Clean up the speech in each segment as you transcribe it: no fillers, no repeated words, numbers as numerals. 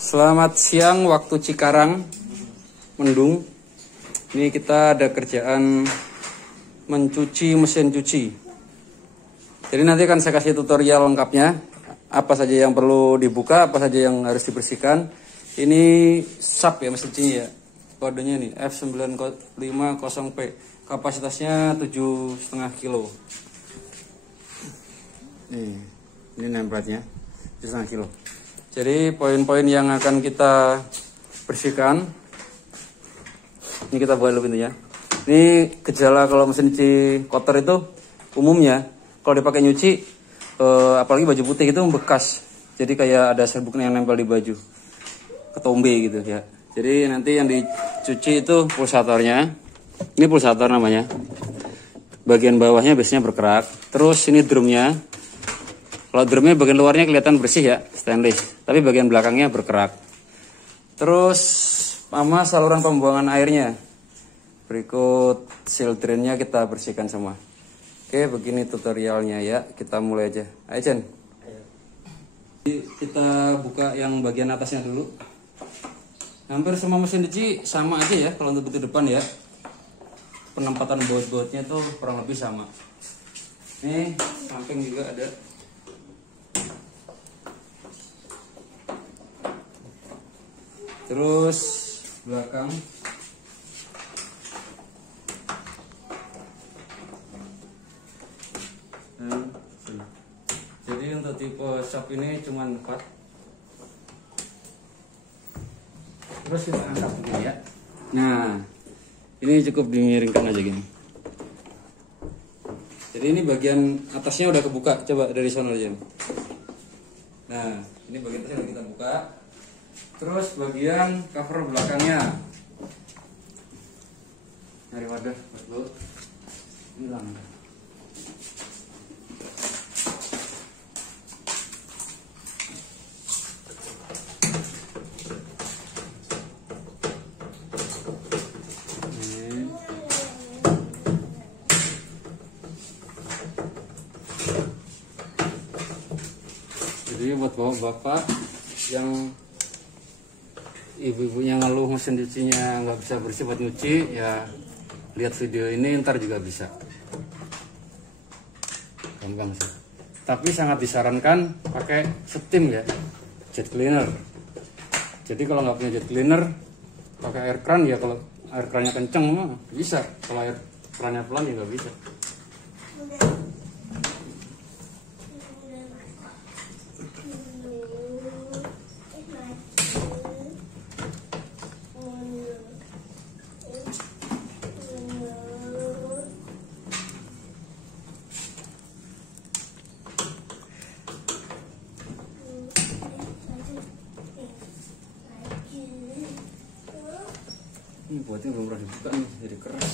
Selamat siang waktu Cikarang, mendung. Ini kita ada kerjaan mencuci mesin cuci. Jadi nanti akan saya kasih tutorial lengkapnya. Apa saja yang perlu dibuka, apa saja yang harus dibersihkan. Ini SAP ya mesin cuci ya. Kodenya nih F950P. Kapasitasnya 7,5 kilo. Ini nameplate-nya 7,5 kilo. Jadi poin-poin yang akan kita bersihkan, ini kita buat dulu pintunya. Ini gejala kalau mesin cuci kotor itu umumnya kalau dipakai nyuci, apalagi baju putih itu bekas. Jadi kayak ada serbuk yang nempel di baju, ketombe gitu ya. Jadi nanti yang dicuci itu pulsatornya. Ini pulsator namanya. Bagian bawahnya biasanya berkerak. Terus ini drumnya. Kalau drumnya bagian luarnya kelihatan bersih ya, stainless. Tapi bagian belakangnya berkerak. Terus sama saluran pembuangan airnya. Berikut seal drainnya kita bersihkan semua. Oke, begini tutorialnya ya. Kita mulai aja. Ayo Chen. Kita buka yang bagian atasnya dulu. Hampir semua mesin cuci sama aja ya kalau untuk pintu depan ya. Penempatan baut-bautnya tuh kurang lebih sama. Nih, samping juga ada. Terus belakang. Jadi untuk tipe shop ini cuma 4. Terus kita angkat begini ya. Nah, ini cukup dimiringkan aja gini. Jadi ini bagian atasnya udah kebuka. Coba dari sana aja. Nah, ini bagian atasnya udah kita buka. Terus bagian cover belakangnya. Nyari wadah buat lo. Hilang. Jadi buat bapak yang ibu-ibunya ngeluh mesin cucinya nggak bisa bersih buat nyuci, ya lihat video ini ntar juga bisa. Gampang sih. Tapi sangat disarankan pakai steam ya, jet cleaner. Jadi kalau nggak punya jet cleaner, pakai air keran ya. Kalau air kerannya kenceng mah bisa. Kalau air kerannya pelan ya nggak bisa. Ini buatnya belum pernah dibuka nih, jadi keras.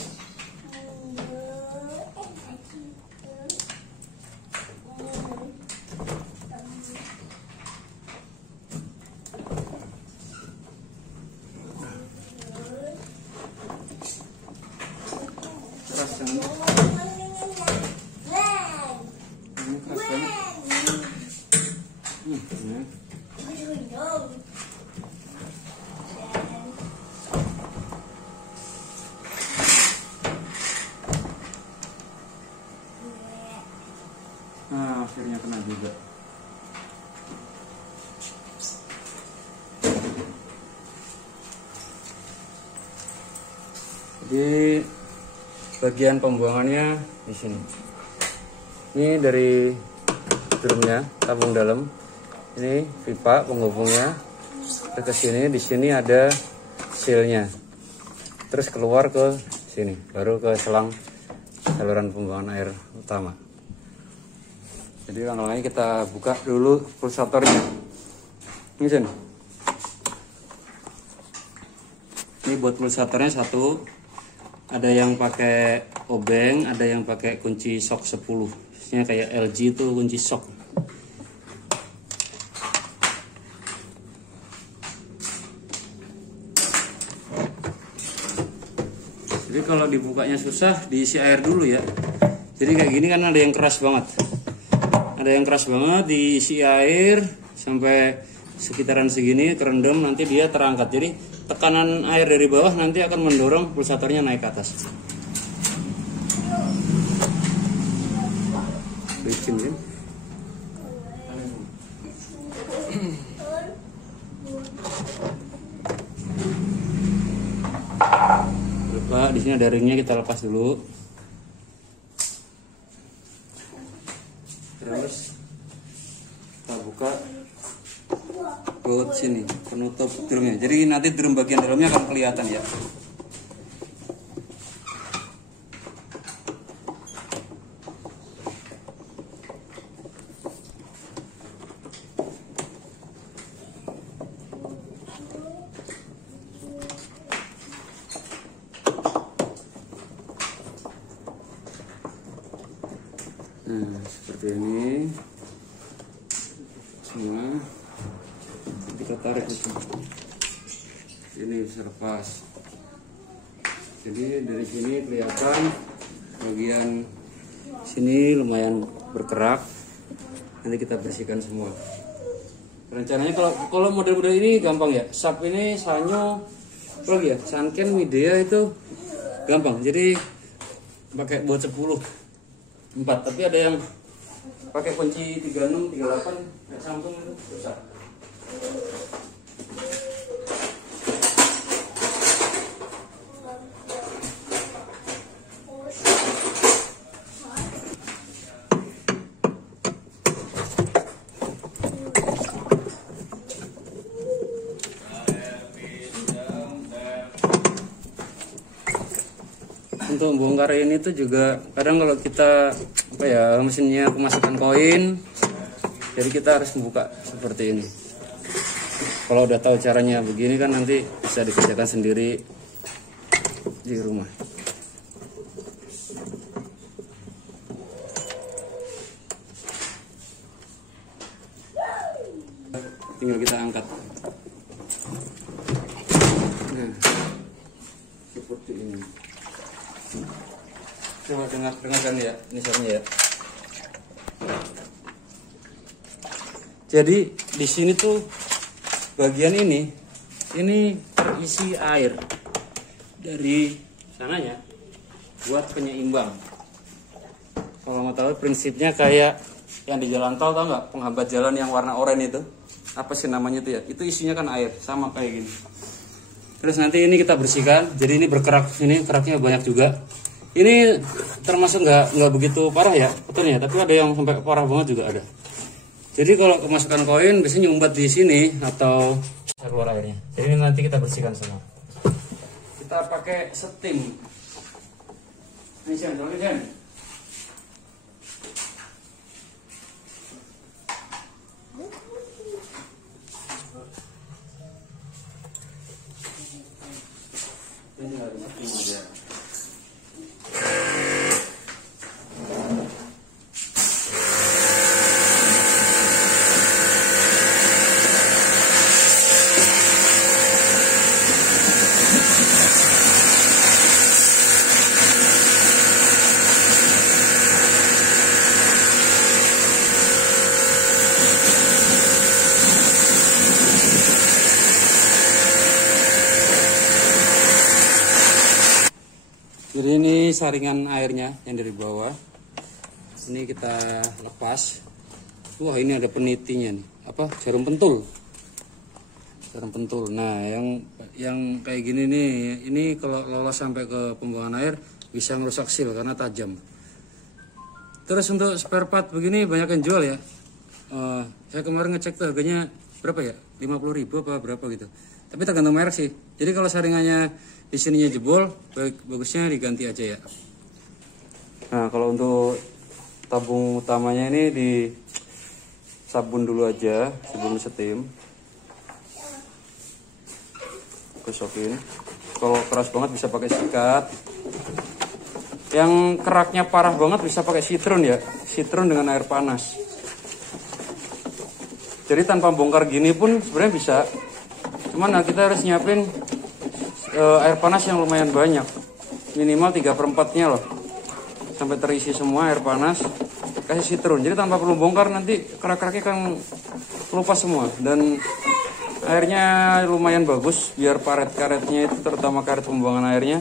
Keras kan? Ini keras banget. Nah, akhirnya kena juga. Jadi bagian pembuangannya di sini. Ini dari drumnya, tabung dalam. Ini pipa penghubungnya. Ke sini, di sini ada sealnya. Terus keluar ke sini, baru ke selang saluran pembuangan air utama. Jadi langkah-langkahnya kita buka dulu pulsatornya. Ini Jen. Ini buat pulsatornya satu. Ada yang pakai obeng, ada yang pakai kunci sok 10. Ini kayak LG itu kunci sok. Jadi kalau dibukanya susah, diisi air dulu ya. Jadi kayak gini kan ada yang keras banget. Ada yang keras banget, diisi air sampai sekitaran segini kerendam, nanti dia terangkat. Jadi tekanan air dari bawah nanti akan mendorong pulsatornya naik ke atas. Licin kan? Lupa di sini ada ringnya, kita lepas dulu. Terus kita buka baut sini penutup drumnya. Jadi nanti drum bagian dalamnya akan kelihatan ya. Nah, seperti ini semua kita tarik itu. Ini bisa lepas. Jadi dari sini kelihatan bagian sini lumayan berkerak. Nanti kita bersihkan semua. Rencananya kalau model-model ini gampang ya. Sub ini Sanyo, lagi ya, Sanken, Midea itu gampang. Jadi pakai buat 10. 4, tapi ada yang pakai kunci 36, 38 kayak Samsung itu susah. Untuk bongkar ini tuh juga kadang kalau kita mesinnya kemasukan koin, jadi kita harus membuka seperti ini. Kalau udah tahu caranya begini kan nanti bisa dikerjakan sendiri di rumah. Tinggal kita angkat. Nah, seperti ini. Coba dengarkan ya, ini caranya ya. Jadi di sini tuh bagian ini terisi air dari sananya buat penyeimbang. Kalau mau tahu prinsipnya kayak yang di jalan tol, tau nggak, penghambat jalan yang warna oranye itu, apa sih namanya itu ya? Itu isinya kan air, sama kayak gini. Terus nanti ini kita bersihkan. Jadi ini berkerak, ini keraknya banyak juga. Ini termasuk nggak begitu parah ya betulnya, tapi ada yang sampai parah banget juga ada. Jadi kalau kemasukan koin biasanya nyumbat di sini atau bisa keluar airnya. Jadi ini nanti kita bersihkan semua. Kita pakai steam. Ini Jen, tolong Jen. Ini harus steam aja. Jadi ini saringan airnya yang dari bawah. Ini kita lepas. Wah, ini ada penitinya nih. Apa? Jarum pentul. Jarum pentul. Nah, yang kayak gini nih, ini kalau lolos sampai ke pembuangan air bisa merusak seal karena tajam. Terus untuk spare part begini banyak yang jual ya. Saya kemarin ngecek tuh harganya berapa ya? 50.000 apa berapa gitu. Tapi tergantung merek sih. Jadi kalau saringannya di sininya jebol, bagusnya diganti aja ya. Nah, kalau untuk tabung utamanya ini di sabun dulu aja sebelum steam. Gosokin. Kalau keras banget bisa pakai sikat. Yang keraknya parah banget bisa pakai sitron ya. Sitron dengan air panas. Jadi tanpa bongkar gini pun sebenarnya bisa. Cuman nah, kita harus nyiapin air panas yang lumayan banyak, minimal 3/4-nya loh, sampai terisi semua air panas. Kasih sitron, jadi tanpa perlu bongkar nanti kerak-keraknya kan kelupas semua dan airnya lumayan bagus, biar karetnya itu, terutama karet pembuangan airnya,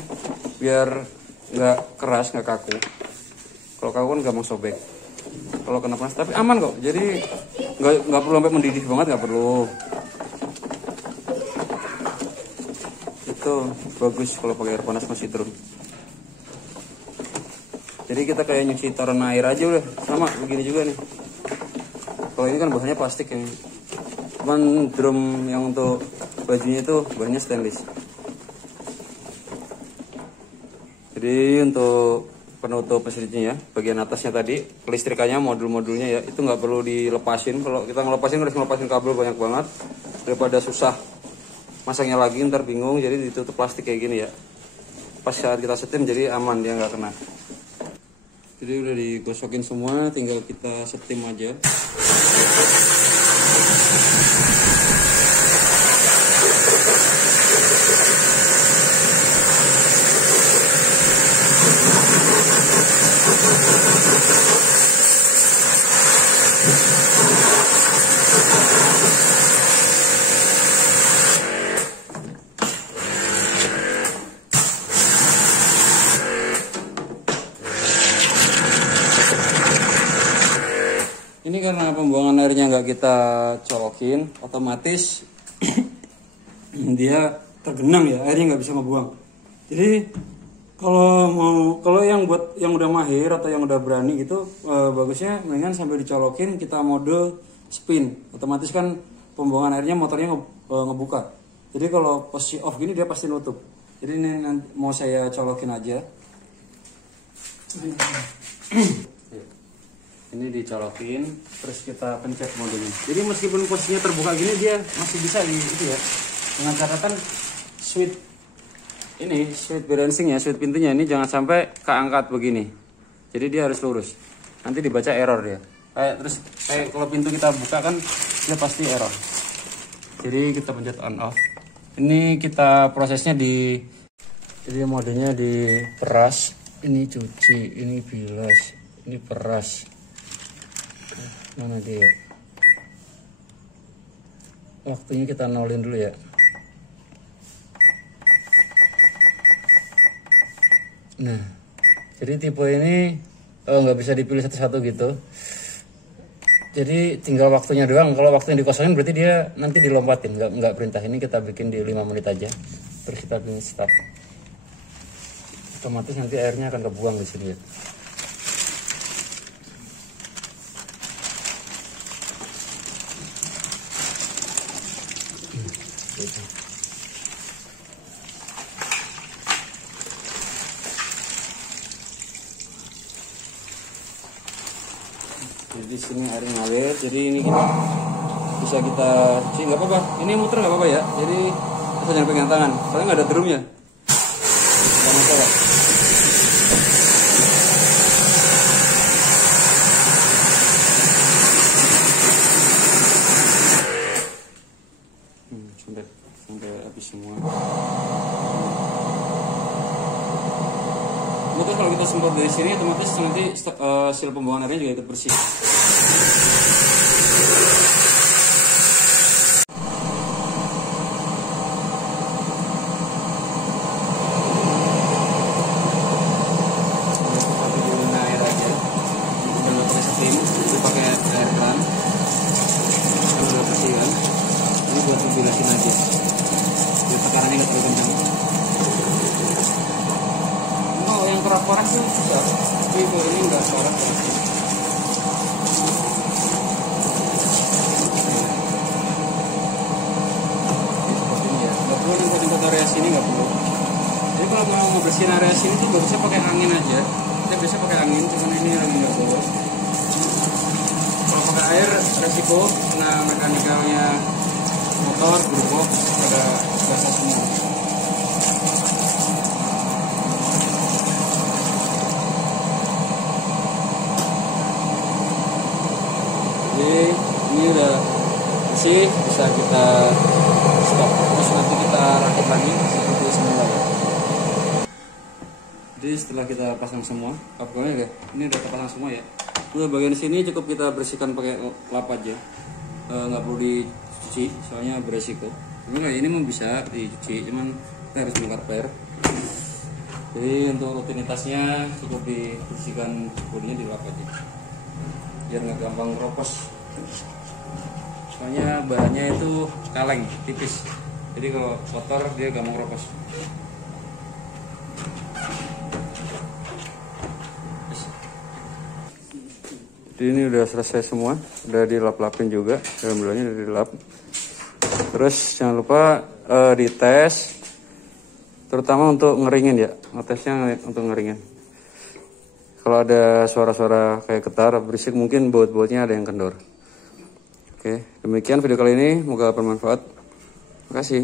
biar nggak keras, nggak kaku. Kalau kaku kan gampang sobek kalau kena panas, tapi aman kok. Jadi nggak perlu sampai mendidih banget, nggak perlu. Itu bagus kalau pakai air panas masih turun. Jadi kita kayak nyuci taruh air aja udah, sama begini juga nih. Kalau ini kan bahannya plastik ya. Cuman drum yang untuk bajunya itu bahannya stainless. Jadi untuk penutup mesinnya ya, bagian atasnya tadi, kelistrikannya, modul-modulnya ya, itu nggak perlu dilepasin. Kalau kita ngelepasin harus ngelepasin kabel banyak banget, daripada susah masangnya lagi ntar bingung. Jadi ditutup plastik kayak gini ya. Pas saat kita setim jadi aman, dia nggak kena. Jadi udah digosokin semua, tinggal kita setim aja. Ini karena pembuangan airnya nggak kita colokin, otomatis dia tergenang ya, airnya nggak bisa ngebuang. Jadi kalau yang buat yang udah mahir atau yang udah berani gitu, bagusnya mendingan sambil dicolokin kita mode spin, otomatis kan pembuangan airnya motornya ngebuka. Jadi kalau posisi off gini dia pasti nutup. Jadi ini nanti mau saya colokin aja. Ini dicolokin, terus kita pencet modenya. Jadi meskipun posisinya terbuka gini, dia masih bisa di itu ya. Dengan catatan switch balancing ya, switch pintunya ini jangan sampai keangkat begini. Jadi dia harus lurus. Nanti dibaca error dia. Kayak kalau pintu kita buka kan dia pasti error. Jadi kita pencet on off. Ini kita prosesnya jadi modenya diperas. Ini cuci, ini bilas, ini peras. Mana dia? Waktunya kita nolin dulu ya. Nah, jadi tipe ini nggak bisa dipilih satu-satu gitu. Jadi tinggal waktunya doang. Kalau waktunya dikosongin berarti dia nanti dilompatin, nggak perintah. Ini kita bikin di 5 menit aja. Terus kita pilih start. Otomatis nanti airnya akan kebuang di sini ya. Jadi di sini air ngalir, jadi ini bisa kita cuci, nggak apa-apa. Ini muter nggak apa-apa ya. Jadi kita jangan pegang tangan, soalnya nggak ada drumnya. Nggak masalah. Sampai habis semua. Otomatis kalau kita semprot dari sini, otomatis nanti sil pembuangan airnya juga ikut bersih. Air aja, kalau pakai steam, itu pakai air keran. Kalau udah bersih kan, ini buat bilasin aja. Biar tekarannya nggak terlalu kencang. Yang keras-keras sih susah, tapi ini enggak keras. Seperti ini ya, nggak perlu nyemprot area sini, nggak perlu. Jadi kalau mau bersihin area sini tuh bagusnya pakai angin aja. Kita biasa pakai angin, cuman ini lagi nggak boleh. Kalau pakai air resiko kena mekanikalnya motor, gearbox, pada basah semua. Jadi ini udah bersih, bisa kita stop. Terus nanti kita rakit lagi seperti semula ya. Jadi setelah kita pasang semua, kabelnya ya, ini udah terpasang semua ya. Udah bagian sini cukup kita bersihkan pakai lap aja, nggak perlu dicuci dicuci soalnya beresiko. Sebenarnya ini mau bisa dicuci, cuman kita harus bongkar per. Jadi untuk rutinitasnya cukup dibersihkan bodinya, dilap aja biar nggak gampang keropos. Soalnya bahannya itu kaleng, tipis. Jadi kalau kotor dia gampang keropos. Jadi ini udah selesai semua, udah dilap-lapin juga, alhamdulillahnya udah dilap. Terus jangan lupa dites, terutama untuk ngeringin ya, ngetesnya untuk ngeringin. Kalau ada suara-suara kayak getar, berisik, mungkin baut-bautnya ada yang kendor. Oke, demikian video kali ini, semoga bermanfaat. Terima kasih.